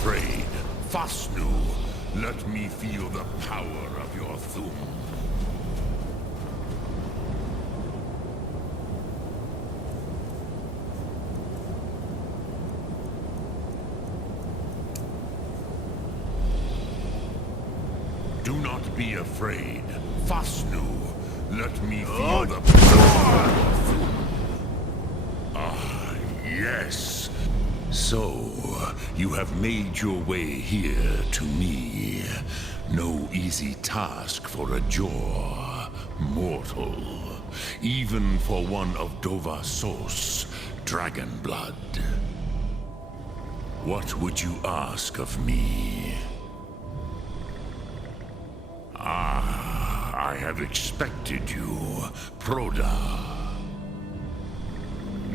afraid. Fasnu, let me feel the power of your thum. Do not be afraid. Fasnu, let me feel the power of your thum. Ah, yes. So, you have made your way here to me. No easy task for a jaw, mortal. Even for one of Dovasos, dragon blood. What would you ask of me? I have expected you, Proda.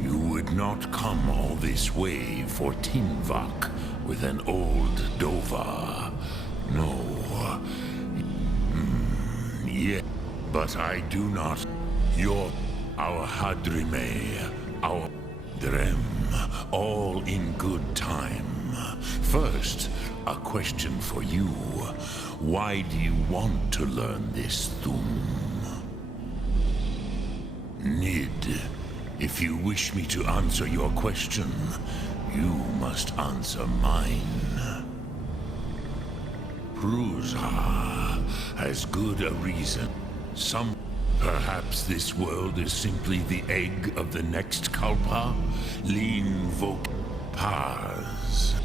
You would not come all this way for Tinvak with an old Dova. No. Yeah, but I do not. Our Hadrime, our Drem, all in good time. First, a question for you. Why do you want to learn this Thum? Nid, if you wish me to answer your question, you must answer mine. Prusa has good a reason. Perhaps this world is simply the egg of the next Kalpa? Lean Vok Pars.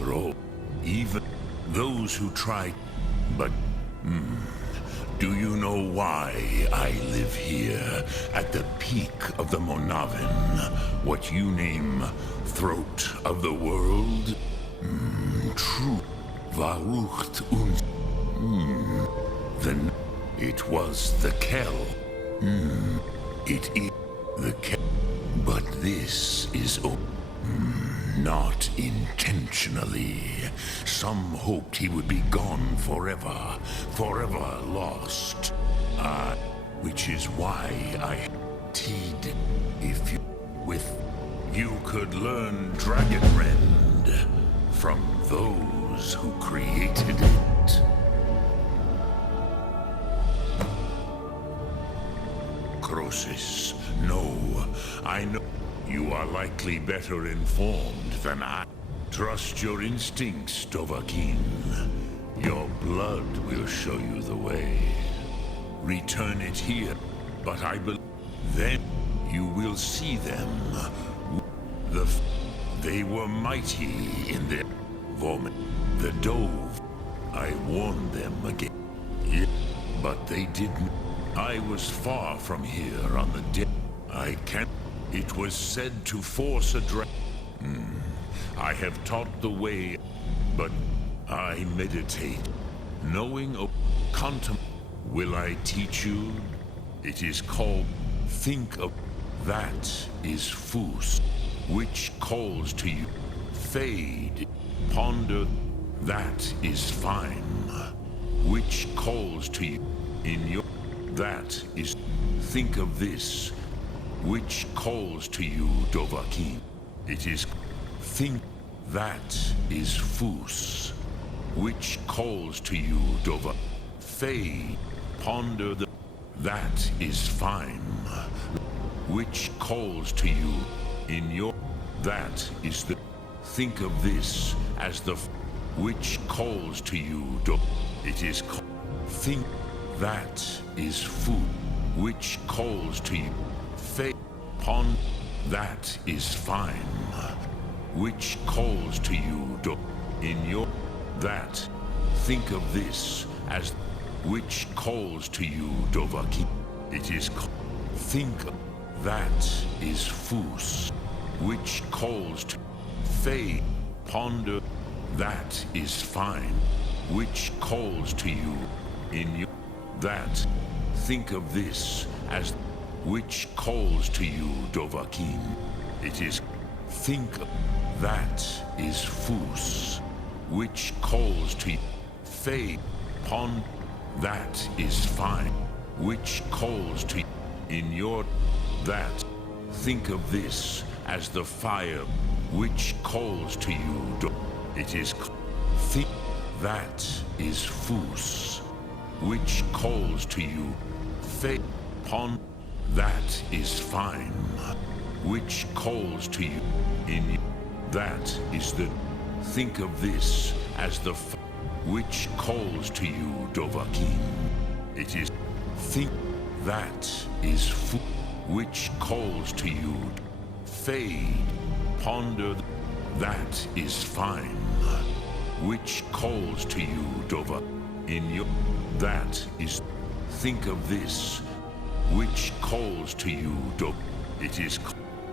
Ro. Even those who try. But, do you know why I live here at the peak of the Monavin? What you name throat of the world? True. Varucht und. Then it was the Kel. It is the Kel. But this is not intentionally. Some hoped he would be gone forever, forever lost. Which is why I teed if you could learn Dragon Rend from those who created it. Crosis, no, I know. You are likely better informed than I. Trust your instincts, Dovahkiin. Your blood will show you the way. Return it here, but I believe then you will see them. They were mighty in their vomit. The Dove, I warned them again. Yeah, but they didn't. I was far from here on the day. I can't. It was said to force a I have taught the way, but I meditate. Knowing will I teach you? It is called think of. That is Fus, which calls to you. Fade, ponder. That is fine, which calls to you. In your. That is. Think of this. Which calls to you, Dovahkiin. It is think that is Fus, which calls to you, Dova. Fade, ponder that is fine, which calls to you in your. That is the. Think of this as the. Which calls to you, It is. Think that is food, which calls to you. Pond, that is fine, which calls to you, in your. That, think of this as, which calls to you, Dovahkiin. It is. Think that is Fus, which calls to. Fade, ponder, that is fine, which calls to you, in your. That, think of this as. Which calls to you, Dovahkiin. It is. Think that is Fus, which calls to you. Fade, pond, that is fine, which calls to you. In your. That. Think of this as the fire, which calls to you. It is. Think that is Fus, which calls to you. Faith upon that is fine, which calls to you. In that is the. Think of this as the which calls to you, Dovahkiin. It is. Think that is which calls to you. Fade. Ponder. That is fine. Which calls to you, Dova. In your. That is. Think of this. Which calls to you, Dova. It is.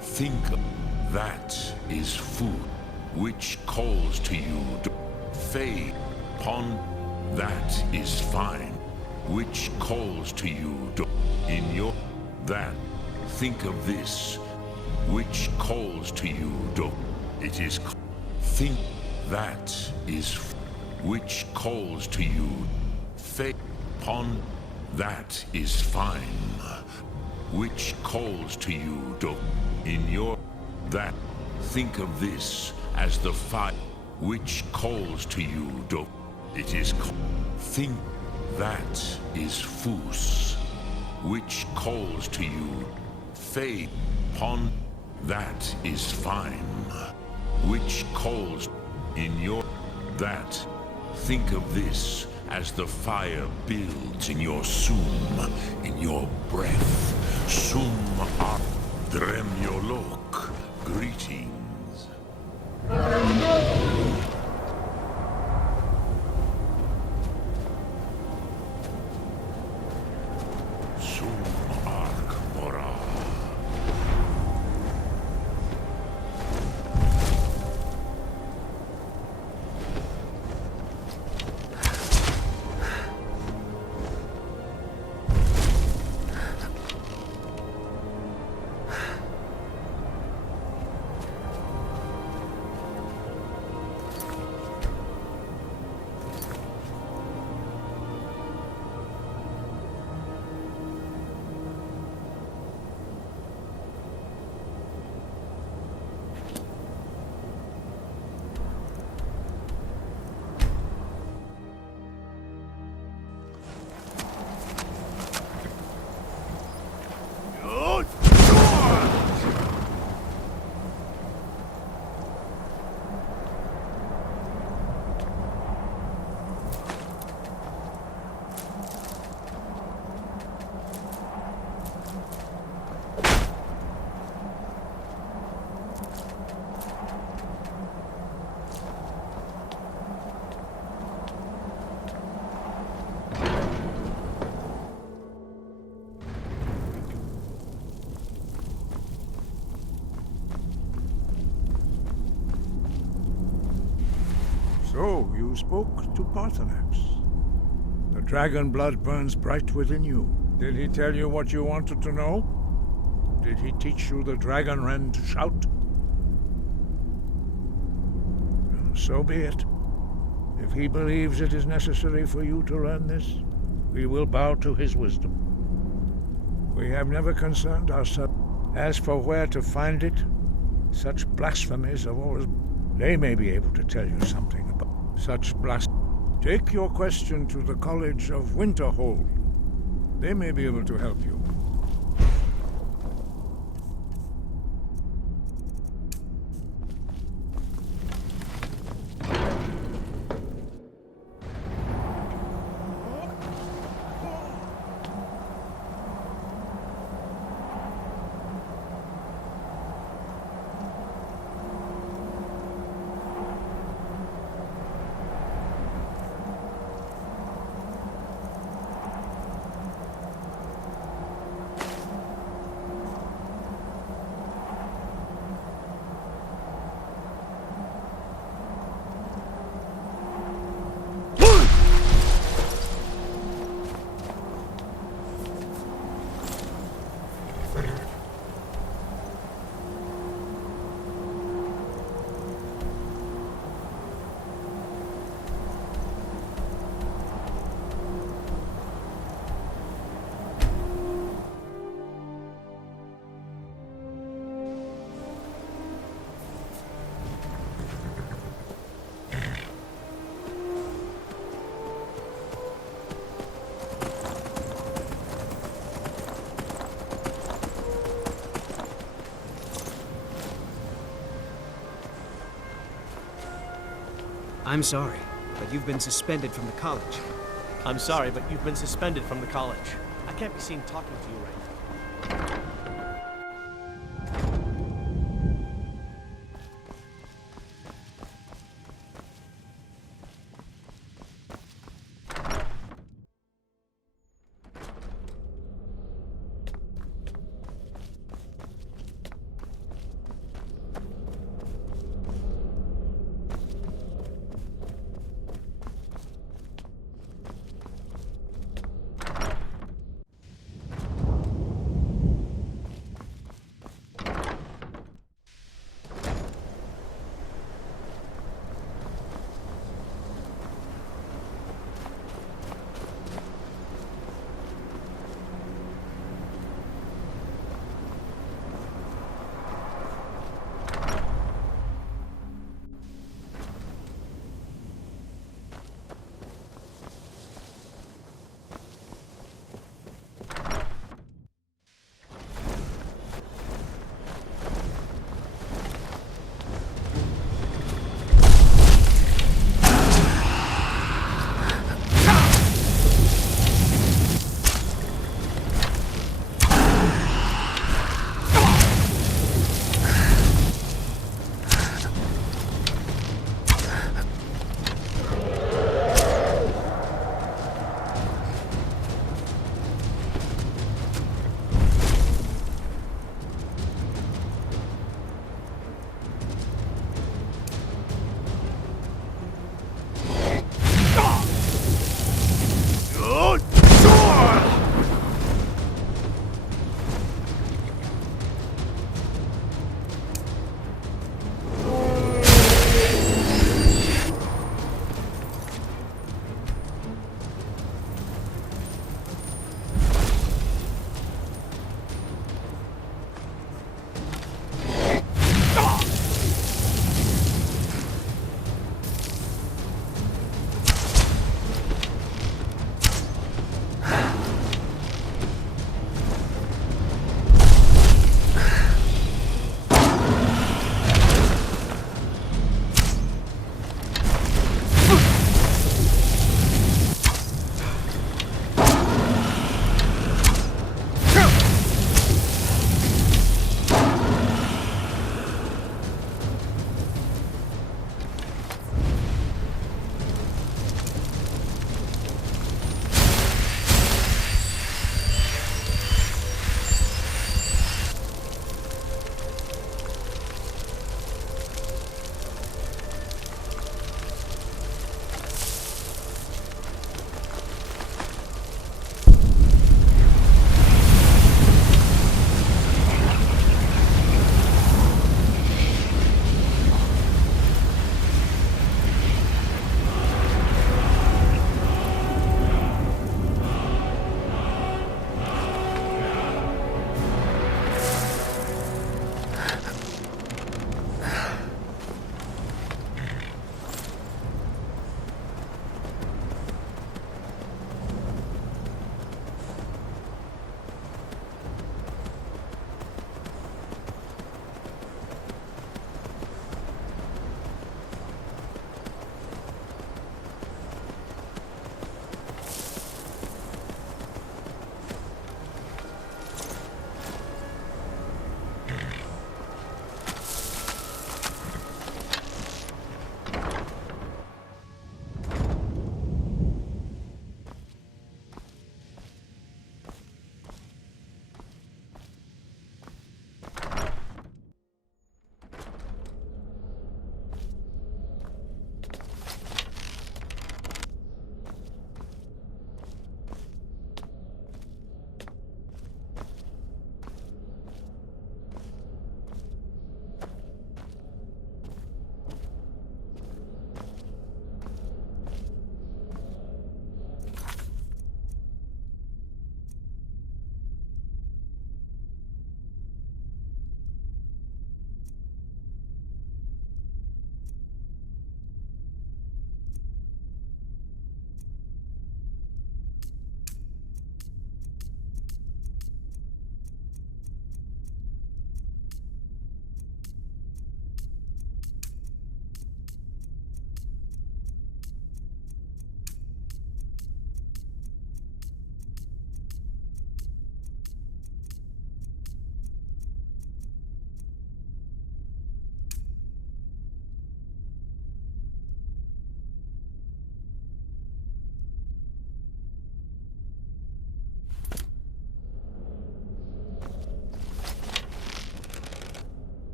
Think of. That is food. Which calls to you, Fade. Pond. That is fine. Which calls to you, in your. That. Think of this. Which calls to you, It is. Think. That is. Which calls to you. Fade. Pond. That is fine. Which calls to you, in your. That. Think of this as the fire. Which calls to you, It is. Think. That is Fus. Which calls to you. Fade. Pond. That is fine. Which calls in your. That. Think of this as the fire builds in your sum, in your breath. Sum ar dremyolok. Greetings. Sum arc mora. So, you spoke to Paarthurnax. The dragon blood burns bright within you. Did he tell you what you wanted to know? Did he teach you the dragon rend shout? So be it. If he believes it is necessary for you to learn this, we will bow to his wisdom. We have never concerned ourselves. As for where to find it, such blasphemies have always... They may be able to tell you something about such blasphemy. Take your question to the College of Winterhold. They may be able to help you. I'm sorry, but you've been suspended from the college. I'm sorry, but you've been suspended from the college. I can't be seen talking to you right now.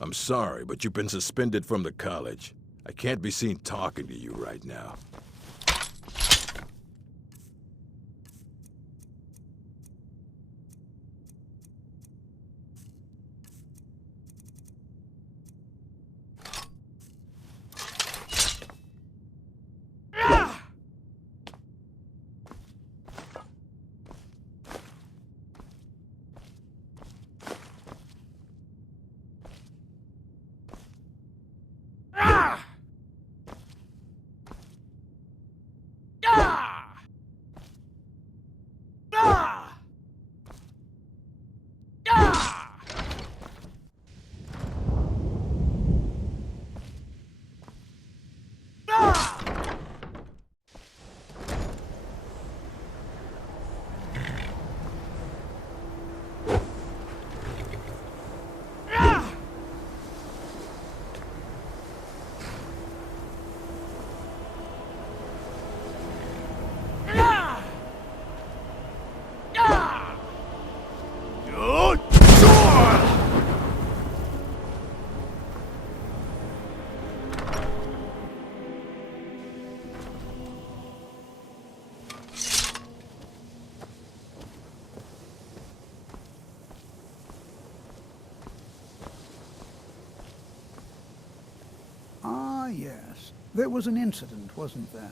I'm sorry, but you've been suspended from the college. I can't be seen talking to you right now. Yes. There was an incident, wasn't there?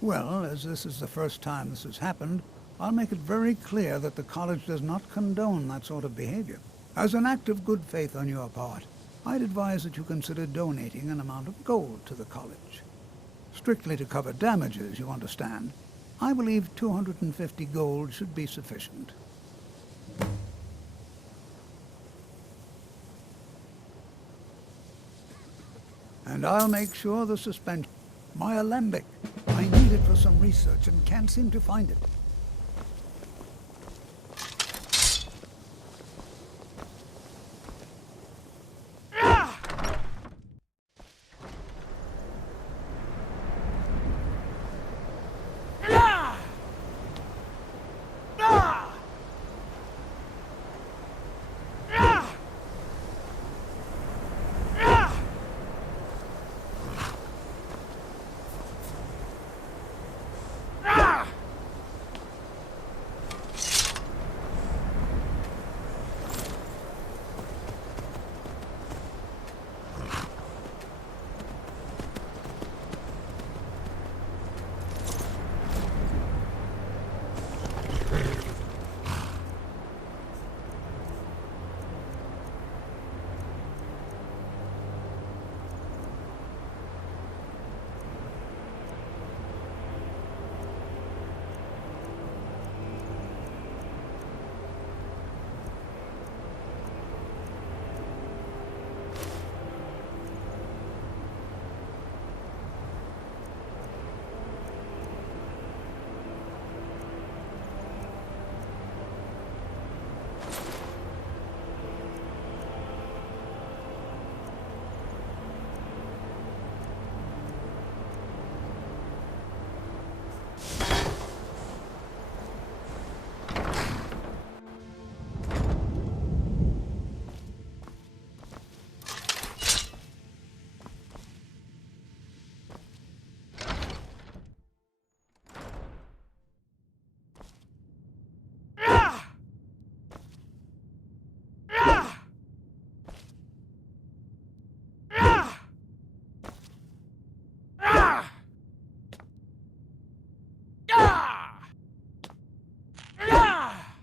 Well, as this is the first time this has happened, I'll make it very clear that the college does not condone that sort of behavior. As an act of good faith on your part, I'd advise that you consider donating an amount of gold to the college. Strictly to cover damages, you understand. I believe 250 gold should be sufficient. And I'll make sure the suspension... My alembic. I need it for some research and can't seem to find it.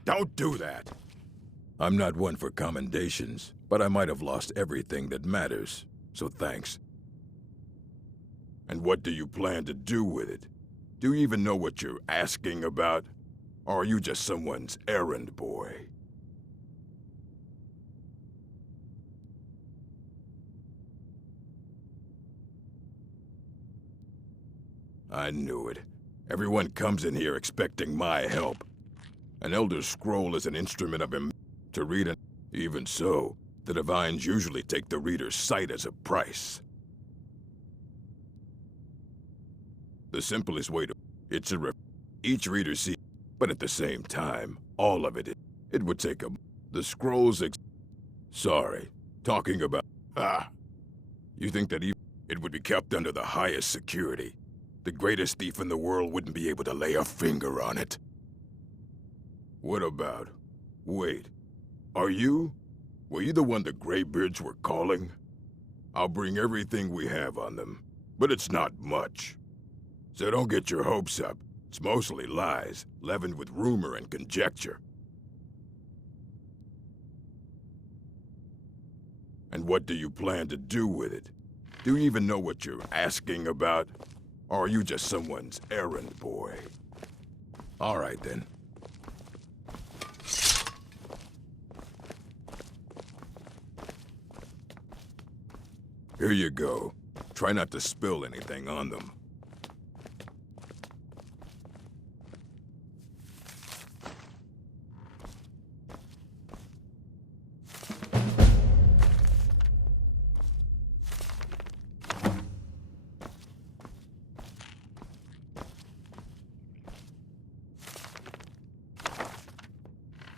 Don't do that! I'm not one for commendations, but I might have lost everything that matters, so thanks. And what do you plan to do with it? Do you even know what you're asking about? Or are you just someone's errand boy? I knew it. Everyone comes in here expecting my help. An Elder Scroll is an instrument of him to read it. Even so, the Divines usually take the reader's sight as a price. The simplest way to... It's each reader sees, but at the same time, all of it would take a... The scrolls Sorry, Talking about... Ah. You think that it would be kept under the highest security? The greatest thief in the world wouldn't be able to lay a finger on it. What about... Wait. Are you? Were you the one the Greybeards were calling? I'll bring everything we have on them, but it's not much. So don't get your hopes up. It's mostly lies, leavened with rumor and conjecture. And what do you plan to do with it? Do you even know what you're asking about? Or are you just someone's errand boy? All right, then. Here you go. Try not to spill anything on them.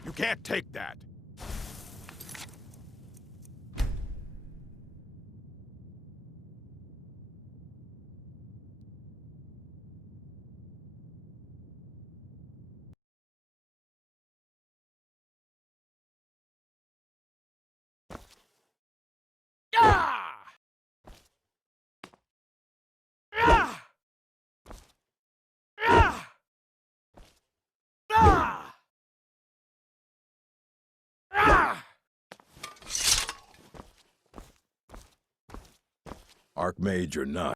You can't take that! Ah! Ah! Ah! Ah! Ah! Archmage or not.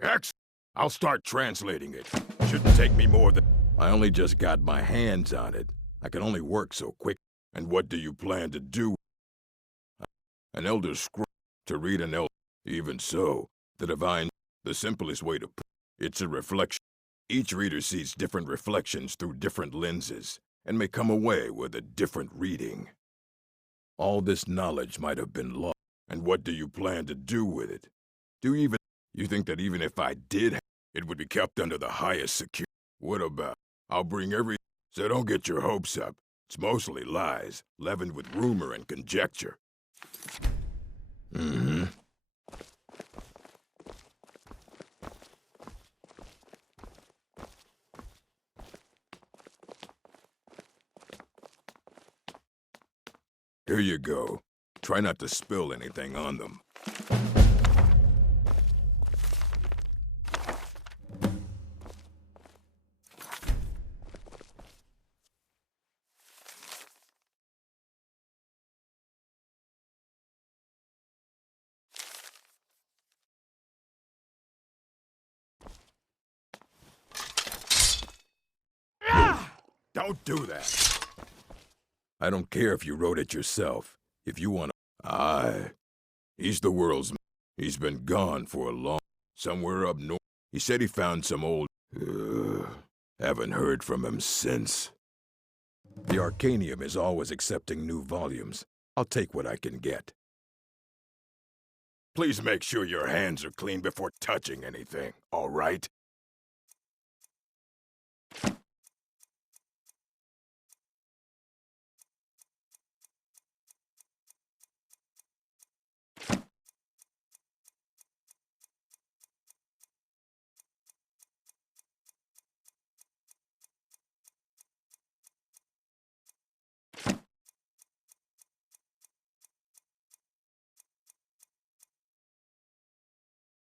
Excellent. I'll start translating it. Shouldn't take me more than... I only just got my hands on it. I can only work so quick. And what do you plan to do? An Elder Scroll. To read an Elder... Even so, the Divine... The simplest way to put it's a reflection. Each reader sees different reflections through different lenses, and may come away with a different reading. All this knowledge might have been lost. And what do you plan to do with it? You think that even if I did, it would be kept under the highest security? What about? I'll bring every... So don't get your hopes up. It's mostly lies, leavened with rumor and conjecture. Mm-hmm. Here you go. Try not to spill anything on them. Don't do that. I don't care if you wrote it yourself. If you want to... Aye. He's the world's... He's been gone for a long... Somewhere up north. He said he found some old... Haven't heard from him since. The Arcanium is always accepting new volumes. I'll take what I can get. Please make sure your hands are clean before touching anything, all right?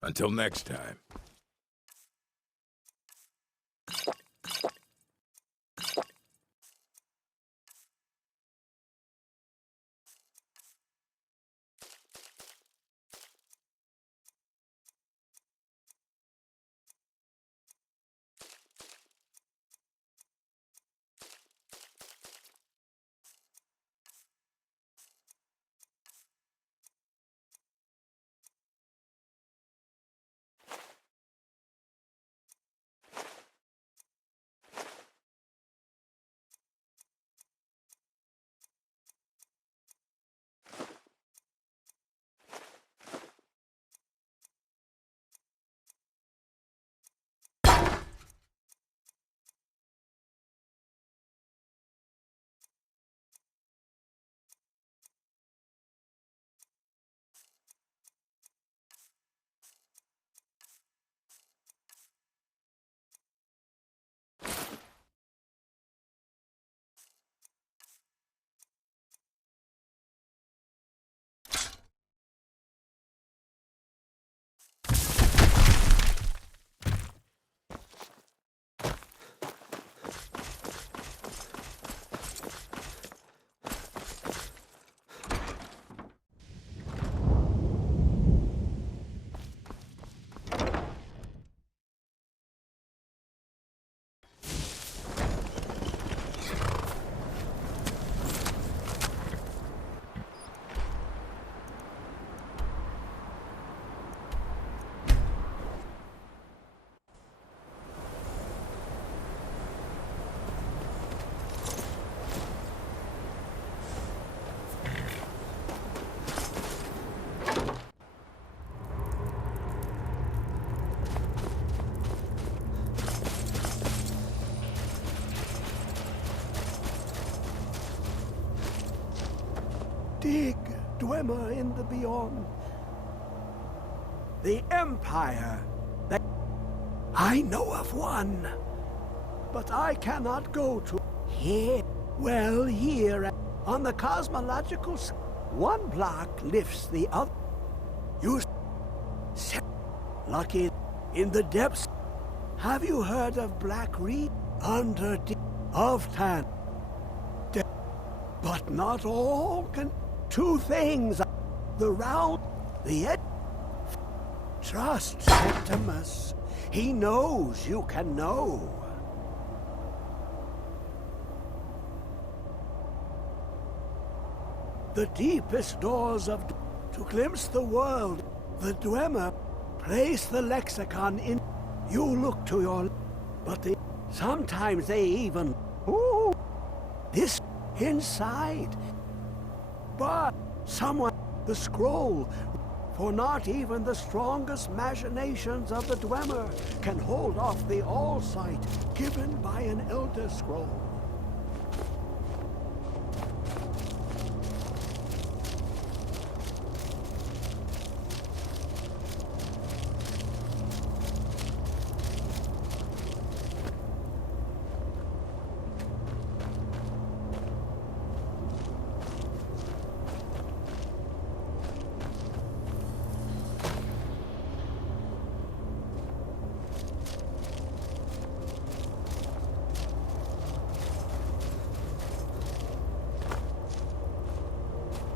Until next time. Dwemer in the beyond. The Empire. I know of one, but I cannot go to here. Well, here on the cosmological one block lifts the other. You lucky in the depths. Have you heard of Black Reed? Under of Tan. But not all can. Two things. The round, the edge. Trust Septimus. He knows you can know. The deepest doors of to glimpse the world. The Dwemer place the lexicon in. You look to your, but sometimes they even. Ooh, this inside. But someone, the scroll, for not even the strongest machinations of the Dwemer can hold off the all-sight given by an Elder Scroll.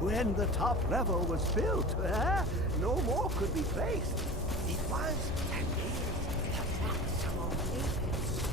When the top level was built, no more could be placed. It was and is the maximum limits.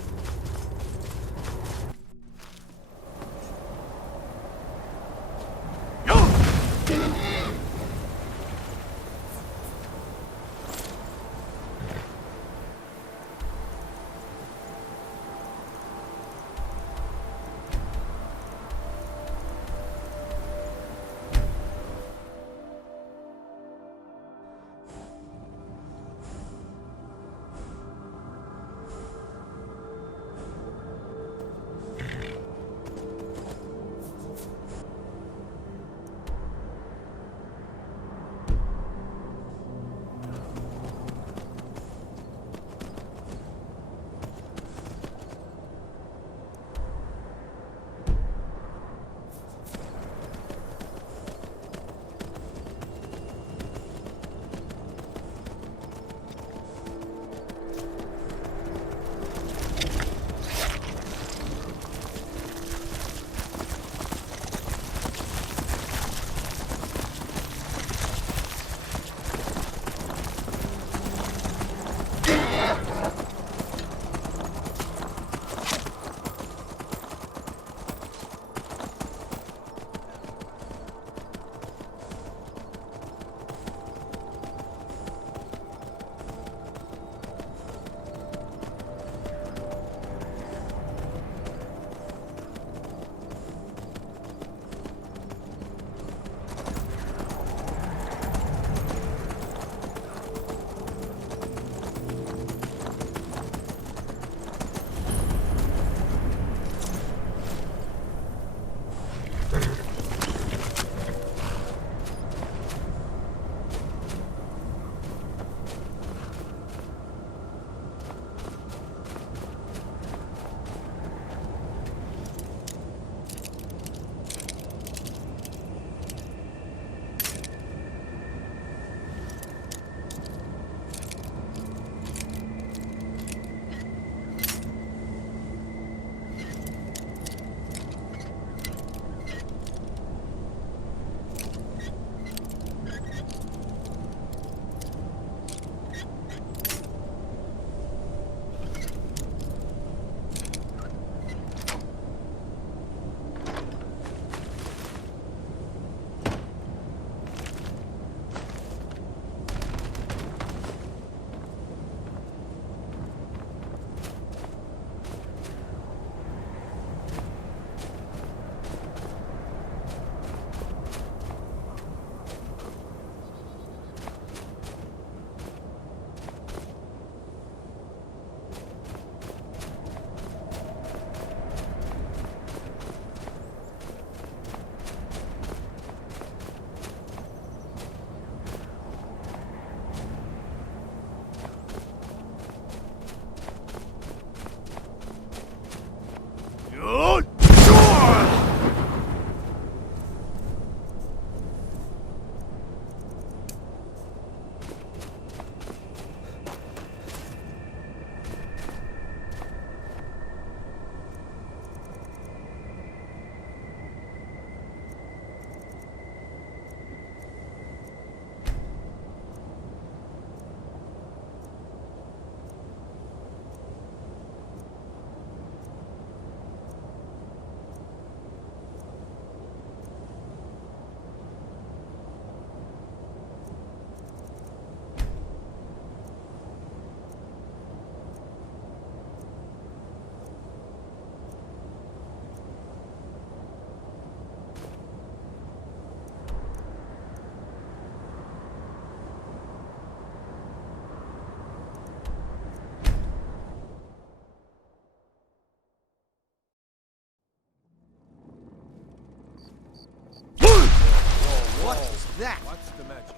What is that? What's the magic?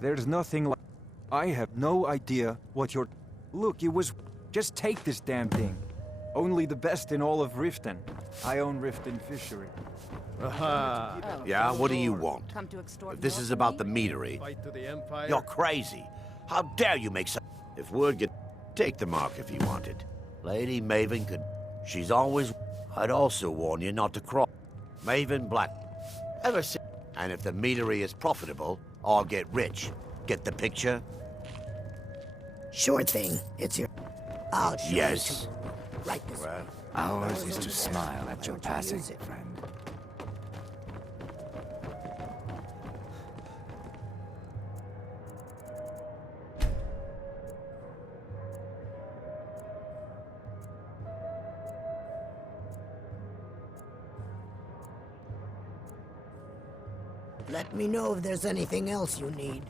There's nothing like... I have no idea what you're... Look, it was... Just take this damn thing. Only the best in all of Riften. I own Riften Fishery. Aha. Oh. Yeah, what do you want? Come to extort If this more is from about me? the meadery, Fight to the Empire. you're crazy. How dare you make such... If word get... Take the mark if you want it. Lady Maven could... She's always... I'd also warn you not to cross. Maven Black. Ever since... And if the meadery is profitable, I'll get rich. Get the picture? Sure thing. It's your... I'll show Yes. you to... Right this way. Ours is to smile at your passing, friend. Let me know if there's anything else you need.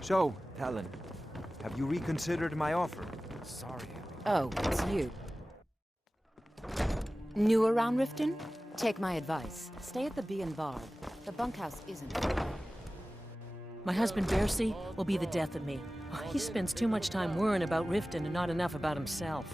So, Talon, have you reconsidered my offer? Sorry. Oh, it's you. New around Riften? Take my advice. Stay at the Bee and Barb. The bunkhouse isn't. My husband Bercy will be the death of me. He spends too much time worrying about Riften and not enough about himself.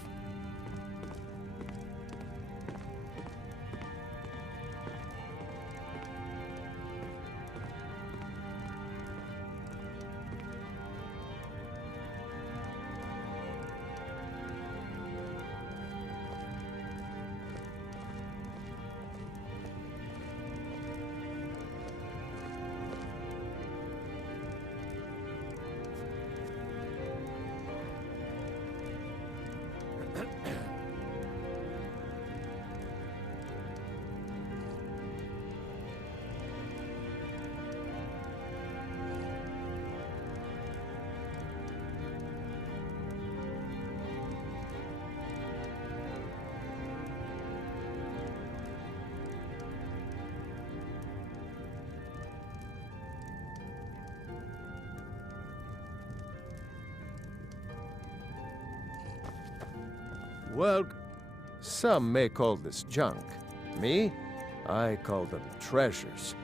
Well, some may call this junk. Me? I call them treasures.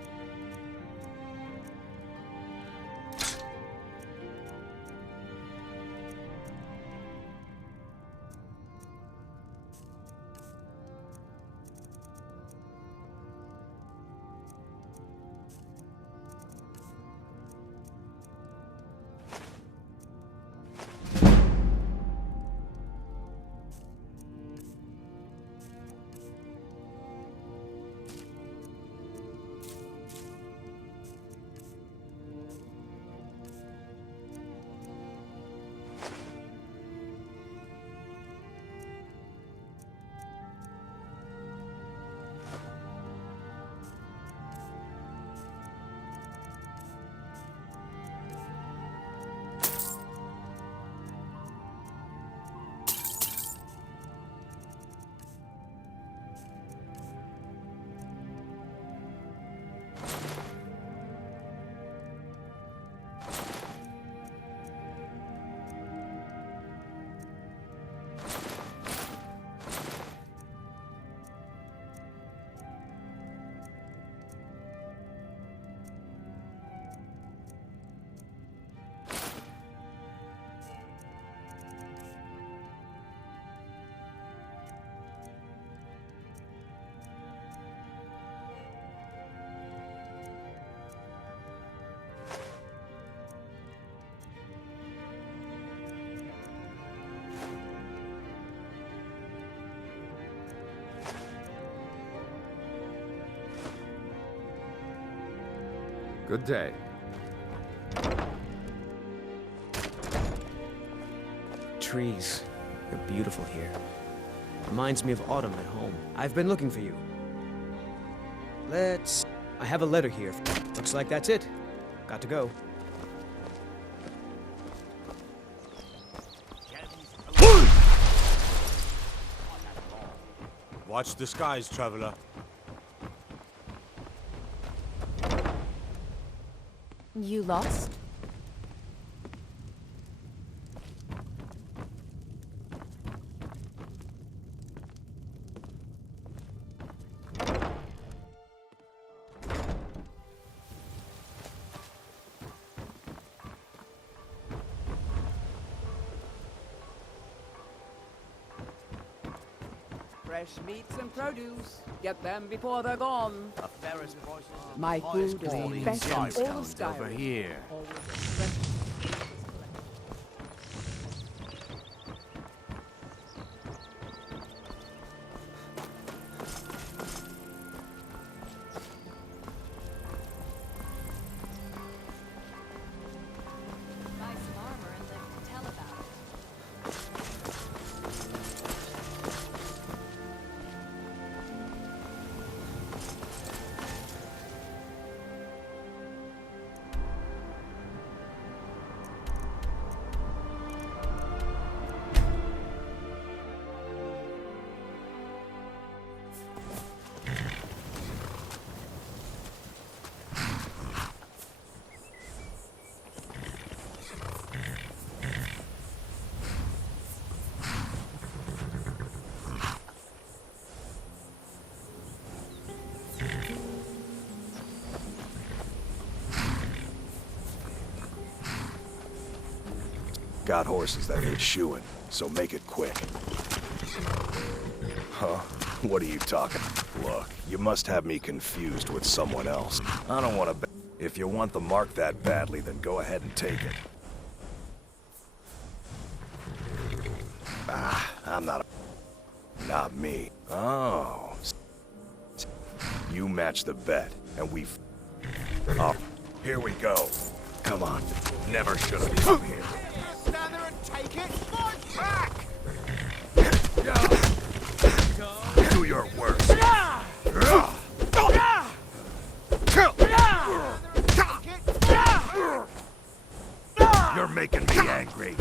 Good day. Trees. They're beautiful here. Reminds me of autumn at home. I've been looking for you. I have a letter here. Looks like that's it. Got to go. Watch the skies, traveler. You lost? Fresh meats and produce. Get them before they're gone. My food is the best in all of Skyrim. Over here. Nice armor and live to tell about it. Got horses that need shoeing, so make it quick. Huh? What are you talking? Look, you must have me confused with someone else. I don't want to. If you want the mark that badly, then go ahead and take it. Ah, I'm not a... Not me. Oh. You match the bet, and we've... Oh, here we go. Come on. Never should have come here. Stand there and take it. Fight back! Do your worst. You're making me angry.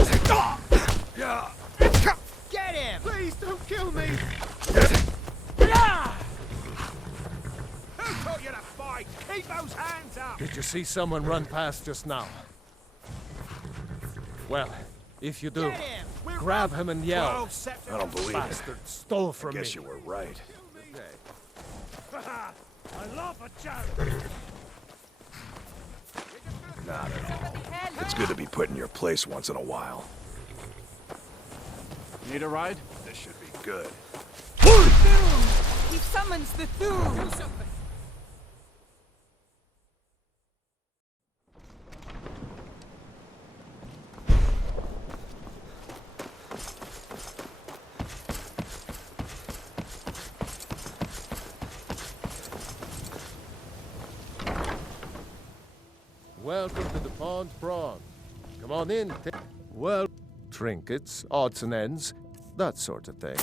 Get him! Please don't kill me! Who taught you to fight? Keep those hands up! Did you see someone run past just now? Well, if you do, grab him and yell. I don't believe Bastard stole from I guess me. you were right. I love a joke. Not at all. It's good to be put in your place once in a while. Need a ride? This should be good. He summons the Thune! Welcome to the Pond Prawn. Come on in. Well, trinkets, odds and ends, that sort of thing.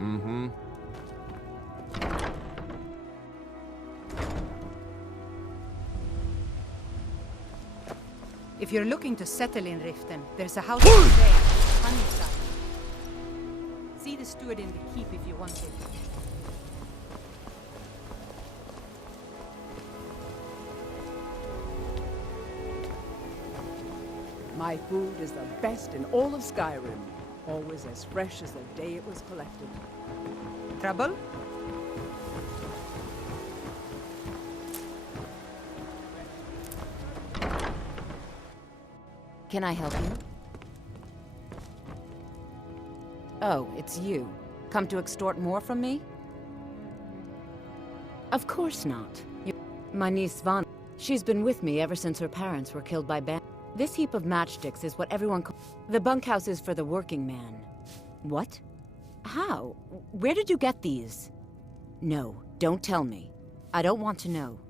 Mm-hmm. If you're looking to settle in Riften, there's a house for sale, Honeyside. See the steward in the keep if you want it. My food is the best in all of Skyrim. Always as fresh as the day it was collected. Trouble? Can I help you? Oh, it's you. Come to extort more from me? Of course not. My niece Svan. She's been with me ever since her parents were killed by bandits. This heap of matchsticks is what everyone calls... The bunkhouse is for the working man. What? How? Where did you get these? No, don't tell me. I don't want to know.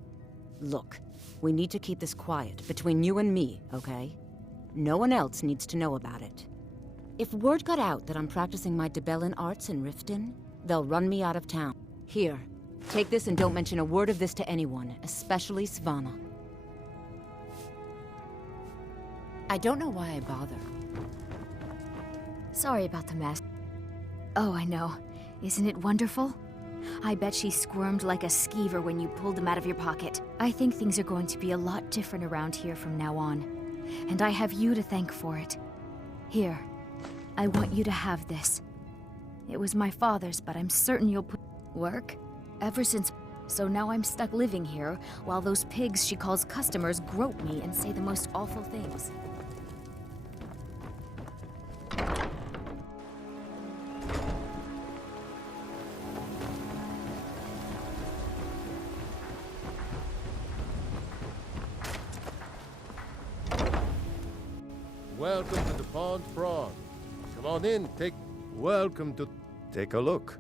Look, we need to keep this quiet, between you and me, okay? No one else needs to know about it. If word got out that I'm practicing my Debellan arts in Riften, they'll run me out of town. Here, take this and don't mention a word of this to anyone, especially Svanna. I don't know why I bother. Sorry about the mess. Oh, I know. Isn't it wonderful? I bet she squirmed like a skeever when you pulled them out of your pocket. I think things are going to be a lot different around here from now on. And I have you to thank for it. Here, I want you to have this. It was my father's, but I'm certain you'll put... Work? Ever since... So now I'm stuck living here, while those pigs she calls customers grope me and say the most awful things. Welcome to the Pond Prawn. Come on in, Welcome to... Take a look.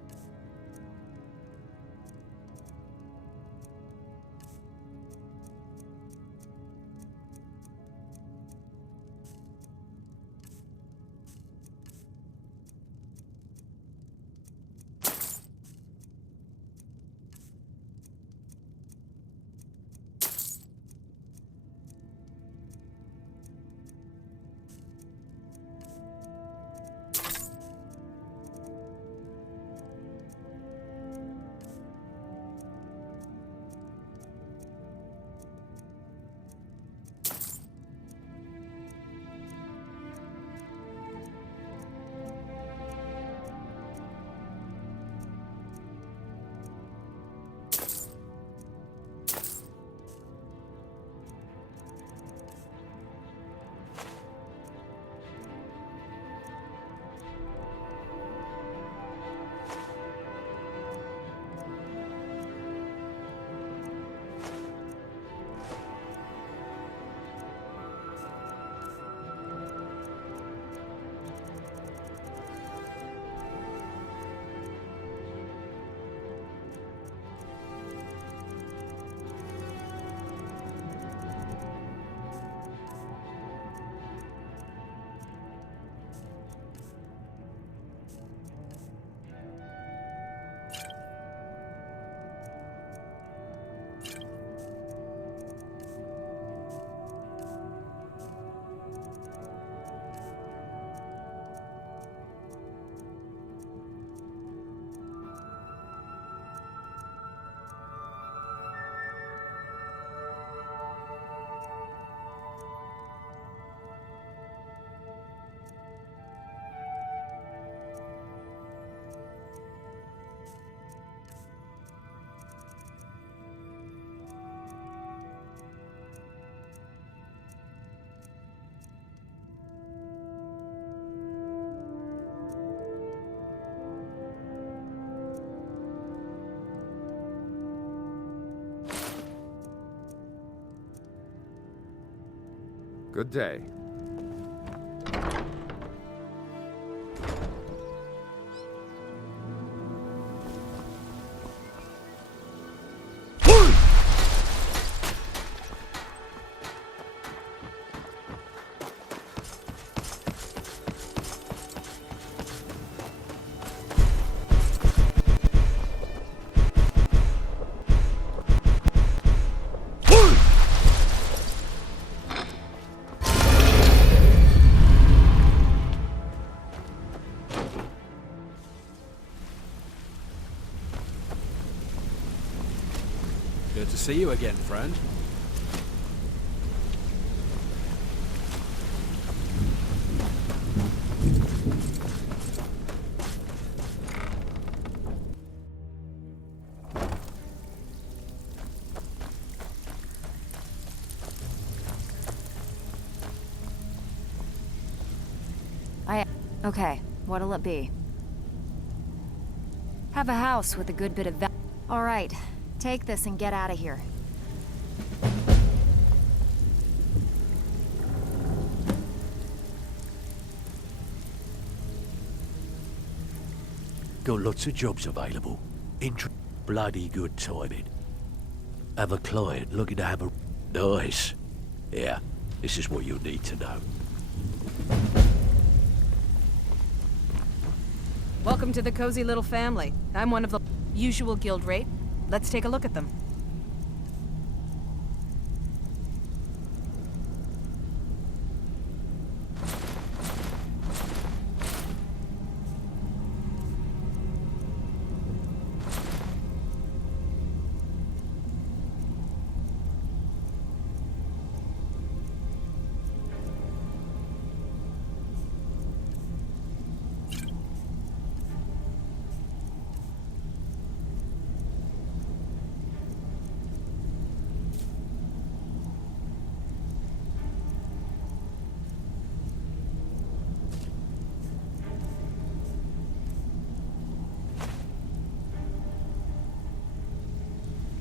Good day. see you again, friend. Okay, what'll it be? Have a house with a good bit of All right, take this and get out of here. Got lots of jobs available. Bloody good timing. Have a client looking to have a... Nice. Yeah, this is what you'll need to know. Welcome to the cozy little family. I'm one of the usual guild rate. Let's take a look at them.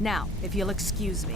Now, if you'll excuse me,